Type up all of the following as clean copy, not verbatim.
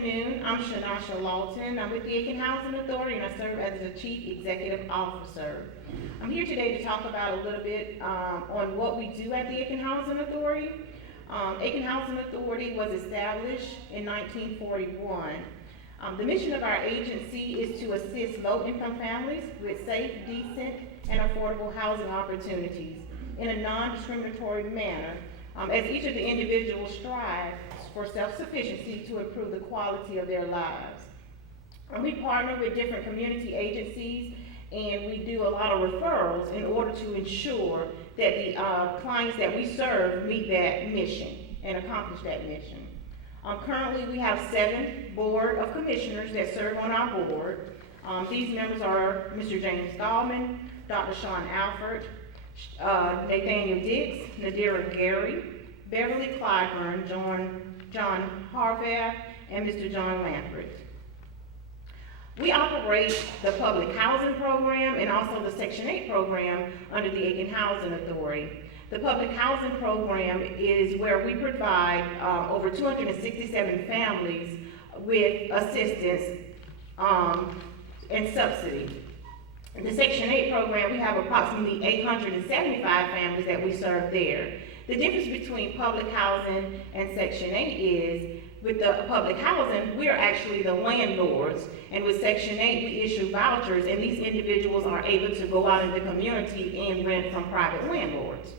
afternoon. I'm Shanasha Lawton. I'm with the Aiken Housing Authority and I serve as the Chief Executive Officer. I'm here today to talk about a little bit on what we do at the Aiken Housing Authority. Aiken Housing Authority was established in 1941. The mission of our agency is to assist low-income families with safe, decent, and affordable housing opportunities in a non-discriminatory manner, as each of the individuals strive for self-sufficiency to improve the quality of their lives. We partner with different community agencies and we do a lot of referrals in order to ensure that the clients that we serve meet that mission and accomplish that mission. Currently we have 7 board of commissioners that serve on our board. These members are Mr. James Dahlman, Dr. Sean Alford, Nathaniel Dix, Nadira Gary, Beverly Clyburn, John Harvath, and Mr. John Lampert. We operate the public housing program and also the Section 8 program under the Aiken Housing Authority. The public housing program is where we provide over 267 families with assistance and subsidy. In the Section 8 program, we have approximately 875 families that we serve there. The difference between public housing and Section 8 is, with the public housing, we're actually the landlords, and with Section 8, we issue vouchers, and these individuals are able to go out in the community and rent from private landlords.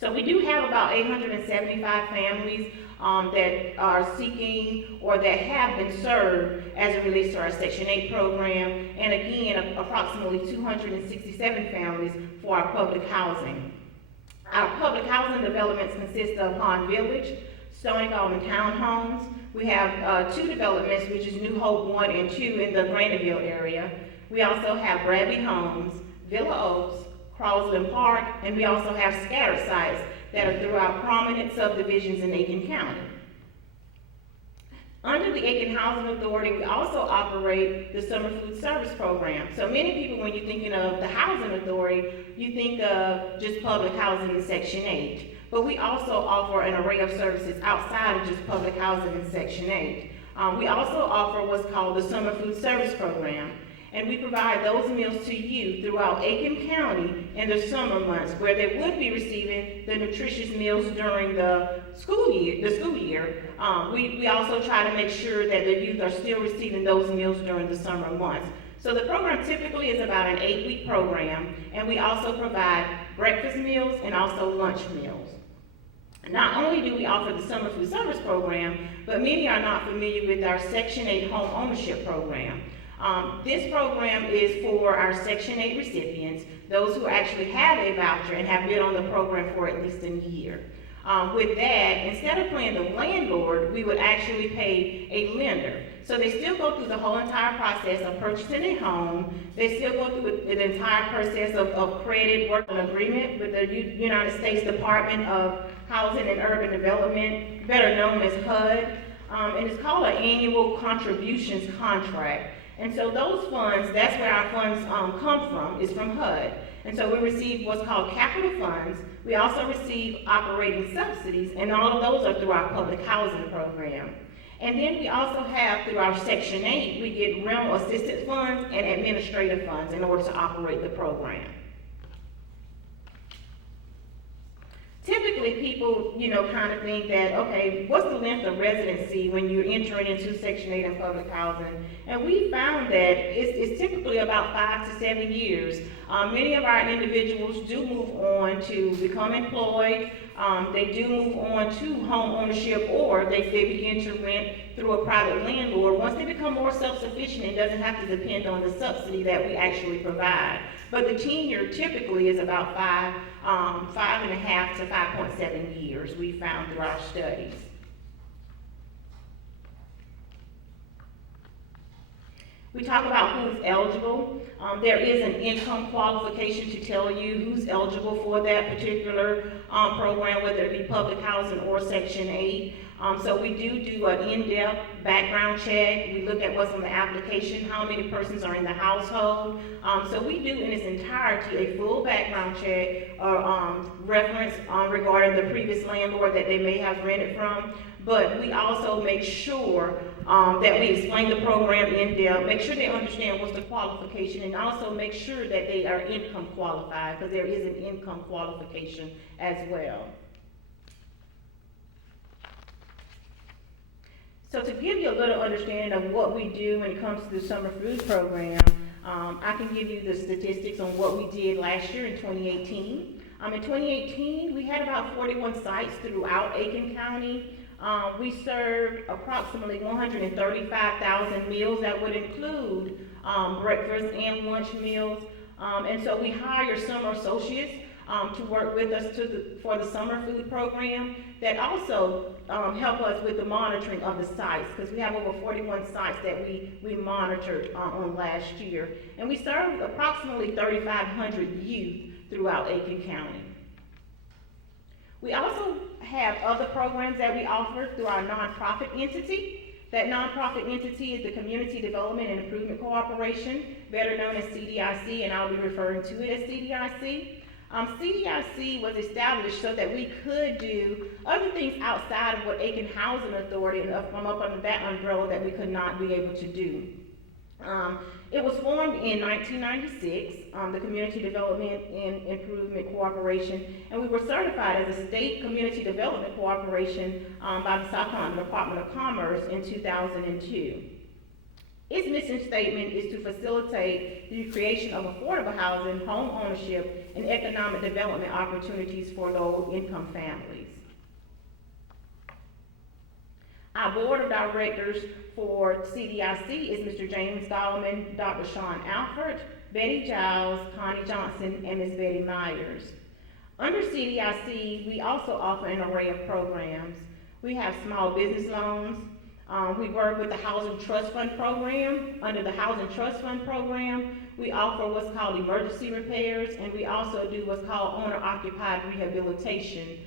So we do have about 875 families that are seeking or that have been served as it relates to our Section 8 program, and again, approximately 267 families for our public housing. Our public housing developments consist of Pond Village, Stony Gallman Townhomes. We have 2 developments, which is New Hope 1 and 2 in the Graniteville area. We also have Bradley Homes, Villa Oaks, Crosland Park, and we also have scattered sites that are throughout prominent subdivisions in Aiken County. Under the Aiken Housing Authority, we also operate the Summer Food Service Program. So many people, when you're thinking of the Housing Authority, you think of just public housing in Section 8. But we also offer an array of services outside of just public housing in Section 8. We also offer what's called the Summer Food Service Program. And we provide those meals to you throughout Aiken County in the summer months, where they would be receiving the nutritious meals during the school year. We also try to make sure that the youth are still receiving those meals during the summer months. So the program typically is about an 8-week program, and we also provide breakfast meals and also lunch meals. Not only do we offer the Summer Food Service Program, but many are not familiar with our Section 8 home ownership program. This program is for our Section 8 recipients, those who actually have a voucher and have been on the program for at least a year. With that, instead of paying the landlord, we would actually pay a lender. So they still go through the whole entire process of purchasing a home. They still go through the entire process of credit, work an agreement with the United States Department of Housing and Urban Development, better known as HUD, and it's called an annual contributions contract. And so those funds, that's where our funds come from, is from HUD. And so we receive what's called capital funds. We also receive operating subsidies, and all of those are through our public housing program. And then we also have, through our Section 8, we get rental assistance funds and administrative funds in order to operate the program. Typically, people, kind of think that, okay, what's the length of residency when you're entering into Section 8 and public housing? And we found that it's typically about 5 to 7 years. Many of our individuals do move on to become employed. They do move on to home ownership, or they begin to rent through a private landlord. Once they become more self-sufficient, it doesn't have to depend on the subsidy that we actually provide. But the tenure typically is about 5.5 to 5.7 years, we found through our studies. We talk about who's eligible. There is an income qualification to tell you who's eligible for that particular program, whether it be public housing or Section 8. So we do an in-depth background check. We look at what's on the application, how many persons are in the household. So we do in its entirety a full background check or reference regarding the previous landlord that they may have rented from. But we also make sure that we explain the program in depth, make sure they understand what's the qualification, and also make sure that they are income qualified, because there is an income qualification as well. So to give you a little understanding of what we do when it comes to the summer food program, I can give you the statistics on what we did last year in 2018. In 2018, we had about 41 sites throughout Aiken County. We served approximately 135,000 meals. That would include breakfast and lunch meals. And so we hire summer associates to work with us for the summer food program that also help us with the monitoring of the sites, because we have over 41 sites that we monitored on last year. And we served approximately 3,500 youth throughout Aiken County. We also have other programs that we offer through our nonprofit entity. That nonprofit entity is the Community Development and Improvement Corporation, better known as CDIC, and I'll be referring to it as CDIC. CDIC was established so that we could do other things outside of what Aiken Housing Authority and up under that umbrella that we could not be able to do. It was formed in 1996, the Community Development and Improvement Corporation, and we were certified as a state community development corporation by the South Carolina Department of Commerce in 2002. Its mission statement is to facilitate the creation of affordable housing, home ownership, and economic development opportunities for low-income families. Our board of directors for CDIC is Mr. James Goldman, Dr. Sean Alford, Betty Giles, Connie Johnson, and Ms. Betty Myers. Under CDIC, we also offer an array of programs. We have small business loans. We work with the Housing Trust Fund program. Under the Housing Trust Fund program, we offer what's called emergency repairs, and we also do what's called owner-occupied rehabilitation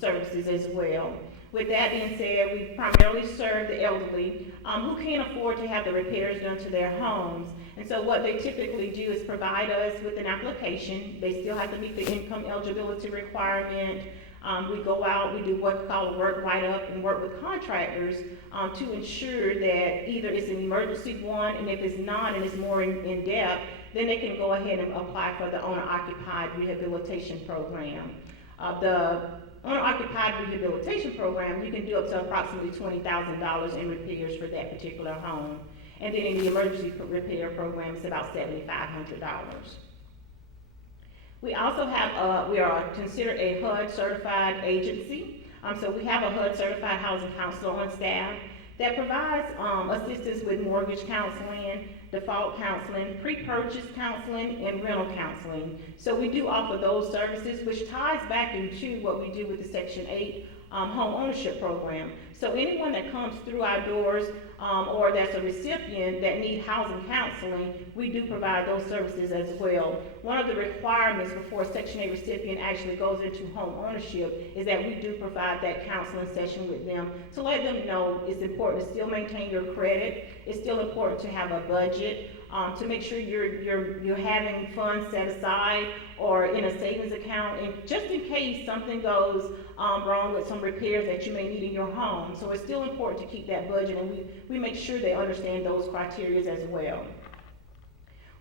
services as well. With that being said, we primarily serve the elderly who can't afford to have the repairs done to their homes. And so what they typically do is provide us with an application. They still have to meet the income eligibility requirement. We go out, we do what's called a work write-up and work with contractors to ensure that either it's an emergency one, and if it's not and it's more in depth, then they can go ahead and apply for the owner-occupied rehabilitation program. The owner-occupied rehabilitation program, you can do up to approximately $20,000 in repairs for that particular home. And then in the emergency repair program, it's about $7,500. We also have, we are considered a HUD certified agency. So we have a HUD certified housing counselor on staff that provides assistance with mortgage counseling, default counseling, pre-purchase counseling, and rental counseling. So we do offer those services, which ties back into what we do with the Section 8 home ownership program. So anyone that comes through our doors or that's a recipient that need housing counseling, we do provide those services as well. One of the requirements before a Section 8 recipient actually goes into home ownership is that we do provide that counseling session with them to let them know it's important to still maintain your credit. It's still important to have a budget, to make sure you're having funds set aside or in a savings account, and just in case something goes wrong with some repairs that you may need in your home. So it's still important to keep that budget, and we make sure they understand those criteria as well.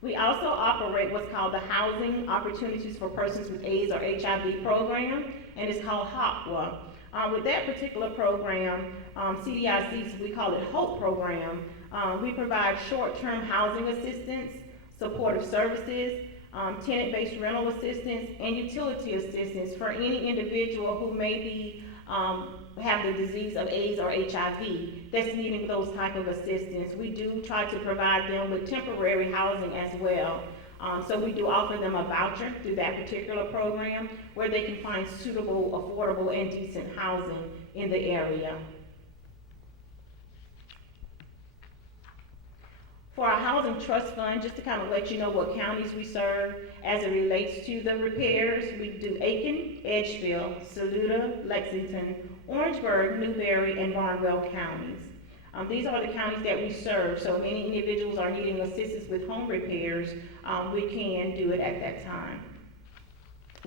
We also operate what's called the Housing Opportunities for Persons with AIDS or HIV program, and it's called HOPWA. With that particular program, CDIC's, we call it HOPE program. We provide short-term housing assistance, supportive services, tenant-based rental assistance, and utility assistance for any individual who may be have the disease of AIDS or HIV that's needing those type of assistance. We do try to provide them with temporary housing as well. So we do offer them a voucher through that particular program where they can find suitable, affordable, and decent housing in the area. For our Housing Trust Fund, just to kind of let you know what counties we serve as it relates to the repairs, we do Aiken, Edgefield, Saluda, Lexington, Orangeburg, Newberry, and Barnwell counties. These are the counties that we serve, so if any individuals are needing assistance with home repairs, we can do it at that time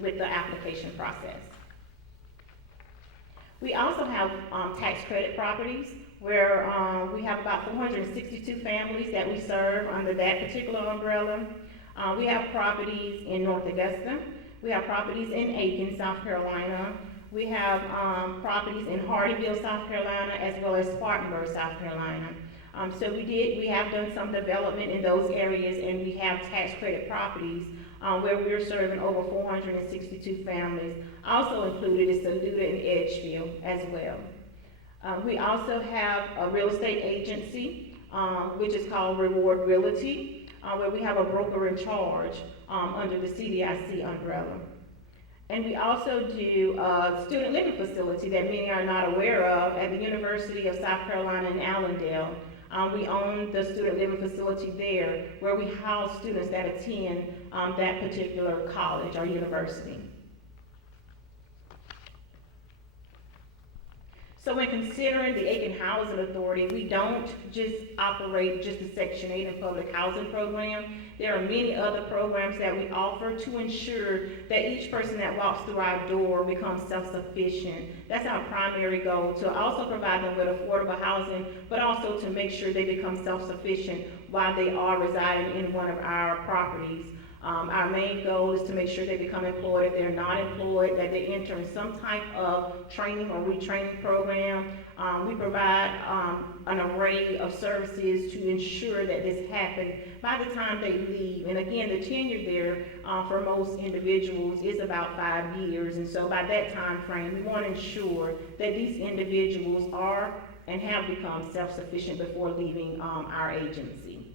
with the application process. We also have tax credit properties where we have about 462 families that we serve under that particular umbrella. We have properties in North Augusta. We have properties in Aiken, South Carolina. We have properties in Hardyville, South Carolina, as well as Spartanburg, South Carolina. So we have done some development in those areas, and we have tax credit properties where we're serving over 462 families. Also included is Saluda and Edgefield as well. We also have a real estate agency, which is called Reward Realty, where we have a broker in charge under the CDIC umbrella. And we also do a student living facility that many are not aware of at the University of South Carolina in Allendale. We own the student living facility there where we house students that attend that particular college or university. So when considering the Aiken Housing Authority, we don't just operate just the Section 8 and public housing program. There are many other programs that we offer to ensure that each person that walks through our door becomes self-sufficient. That's our primary goal, to also provide them with affordable housing, but also to make sure they become self-sufficient while they are residing in one of our properties. Our main goal is to make sure they become employed. If they're not employed, that they enter in some type of training or retraining program. We provide an array of services to ensure that this happens by the time they leave. And again, the tenure there for most individuals is about 5 years. And so by that time frame, we want to ensure that these individuals are and have become self-sufficient before leaving our agency.